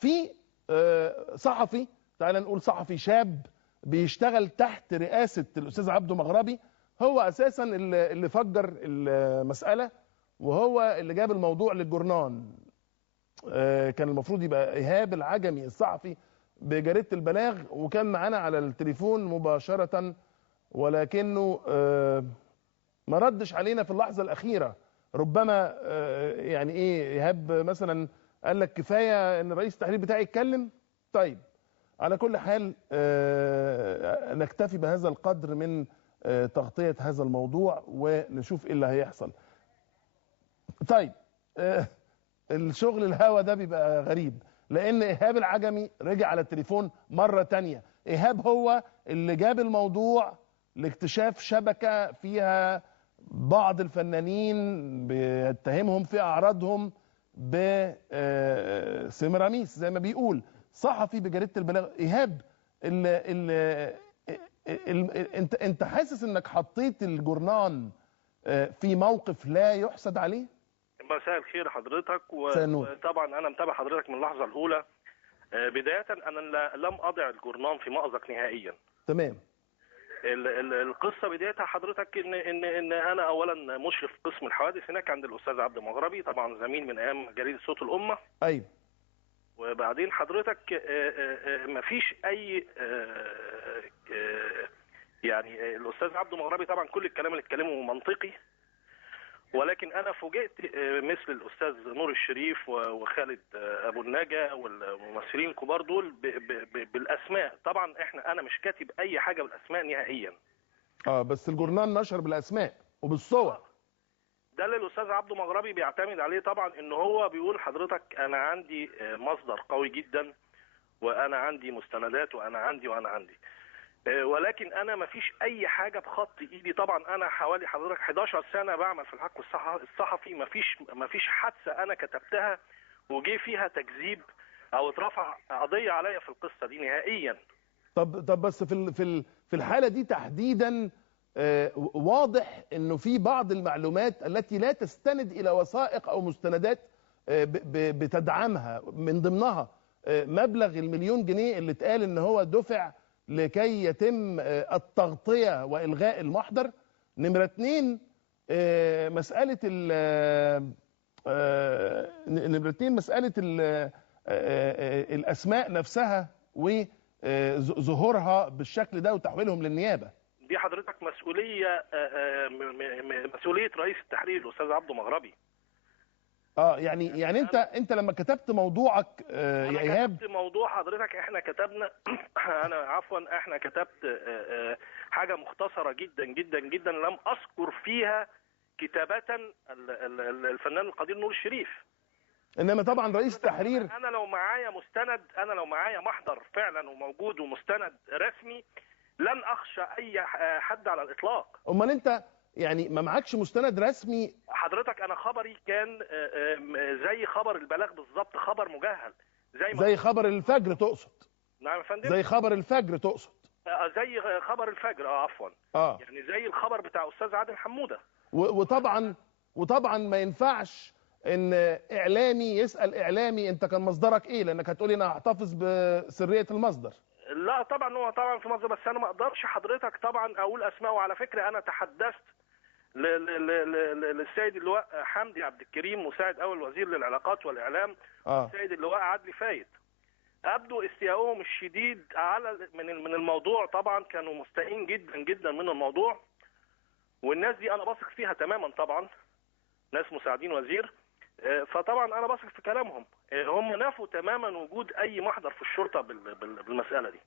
في صحفي، تعال نقول صحفي شاب بيشتغل تحت رئاسة الأستاذ عبده مغربي، هو أساسا اللي فجر المسألة، وهو اللي جاب الموضوع للجورنان. كان المفروض يبقى إيهاب العجمي الصحفي بجريدة البلاغ، وكان معانا على التليفون مباشرة، ولكنه ما ردش علينا في اللحظة الأخيرة. ربما يعني إيه، إيهاب مثلا قال لك كفاية إن رئيس التحرير بتاعي يتكلم. طيب، على كل حال نكتفي بهذا القدر من تغطية هذا الموضوع ونشوف إيه اللي هيحصل. طيب، الشغل الهوا ده بيبقى غريب، لأن إيهاب العجمي رجع على التليفون مرة تانية. إيهاب هو اللي جاب الموضوع لاكتشاف شبكة فيها بعض الفنانين بيتهمهم في أعراضهم بسمراميس زي ما بيقول صحفي بجريدة البلاغ. إيهاب، انت حاسس انك حطيت الجورنان في موقف لا يحسد عليه؟ مساء الخير حضرتك، وطبعا انا متابع حضرتك من اللحظه الاولى. بدايه انا لم اضع الجورنان في مأزق نهائيا. تمام. القصه بدايتها حضرتك ان انا اولا مشرف قسم الحوادث هناك عند الاستاذ عبد المغربي، طبعا زميل من ايام جريده صوت الامه. ايوه. وبعدين حضرتك مفيش اي يعني الاستاذ عبد المغربي طبعا كل الكلام اللي اتكلمه منطقي، ولكن انا فوجئت مثل الاستاذ نور الشريف وخالد ابو النجا والممثلين الكبار دول بالاسماء. طبعا انا مش كاتب اي حاجه بالاسماء نهائيا. بس الجورنال نشر بالاسماء وبالصور. ده اللي الاستاذ عبده مغربي بيعتمد عليه طبعا، ان هو بيقول حضرتك انا عندي مصدر قوي جدا، وانا عندي مستندات، وانا عندي ولكن انا ما فيش اي حاجه بخط ايدي. طبعا انا حوالي حضرتك 11 سنه بعمل في الحق الصحفي، ما فيش حادثه انا كتبتها وجي فيها تكذيب او اترفع قضيه عليا في القصه دي نهائيا. طب بس في الحاله دي تحديدا واضح انه في بعض المعلومات التي لا تستند الى وثائق او مستندات بتدعمها، من ضمنها مبلغ ال1,000,000 جنيه اللي اتقال ان هو دفع لكي يتم التغطية وإلغاء المحضر. نمرة 2 مسألة الأسماء نفسها وظهورها بالشكل ده وتحويلهم للنيابة. دي حضرتك مسؤولية رئيس التحرير الأستاذ عبده مغربي. يعني انت لما كتبت موضوعك يا ايهاب، كتبت موضوع حضرتك، احنا كتبنا احنا كتبت حاجه مختصره جدا جدا جدا، لم اذكر فيها كتابه الفنان القدير نور الشريف. انما طبعا رئيس التحرير، انا لو معايا مستند، انا لو معايا محضر فعلا وموجود ومستند رسمي لن اخشى اي حد على الاطلاق. امال انت يعني ما معكش مستند رسمي؟ حضرتك انا خبري كان زي خبر البلاغ بالظبط، خبر مجهل زي خبر الفجر تقصد؟ نعم يا فندم. زي خبر الفجر تقصد؟ زي خبر الفجر عفوا. يعني زي الخبر بتاع استاذ عادل حموده. وطبعا ما ينفعش ان اعلامي يسال اعلامي انت كان مصدرك ايه، لانك هتقولي انا هحتفظ بسريه المصدر. لا طبعا هو طبعا في مصدر، بس انا ما اقدرش حضرتك طبعا اقول اسماء. وعلى فكره انا تحدثت للسيد اللواء حمدي عبد الكريم مساعد اول وزير للعلاقات والاعلام، والسيد اللواء عدلي فايد. ابدو استيائهم الشديد على من الموضوع. طبعا كانوا مستائين جدا جدا من الموضوع، والناس دي انا بثق فيها تماما، طبعا ناس مساعدين وزير، فطبعا انا بثق في كلامهم. هم نفوا تماما وجود اي محضر في الشرطه بالمساله دي.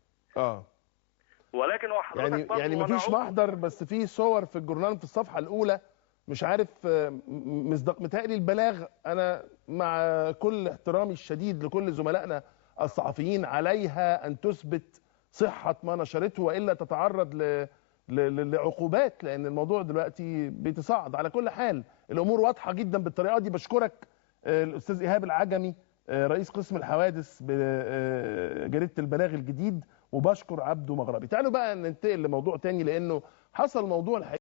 ولكن هو حضرتك يعني مفيش محضر، بس في صور في الجورنال في الصفحه الاولى. مش عارف مصداق، متهيألي البلاغ، انا مع كل احترامي الشديد لكل زملائنا الصحفيين عليها ان تثبت صحه ما نشرته، والا تتعرض لعقوبات، لان الموضوع دلوقتي بيتصاعد. على كل حال الامور واضحه جدا بالطريقه دي. بشكرك الاستاذ ايهاب العجمي رئيس قسم الحوادث بجريده البلاغ الجديد، وبشكر عبده مغربي. تعالوا بقى ننتقل لموضوع تاني، لانه حصل موضوع الحقيقة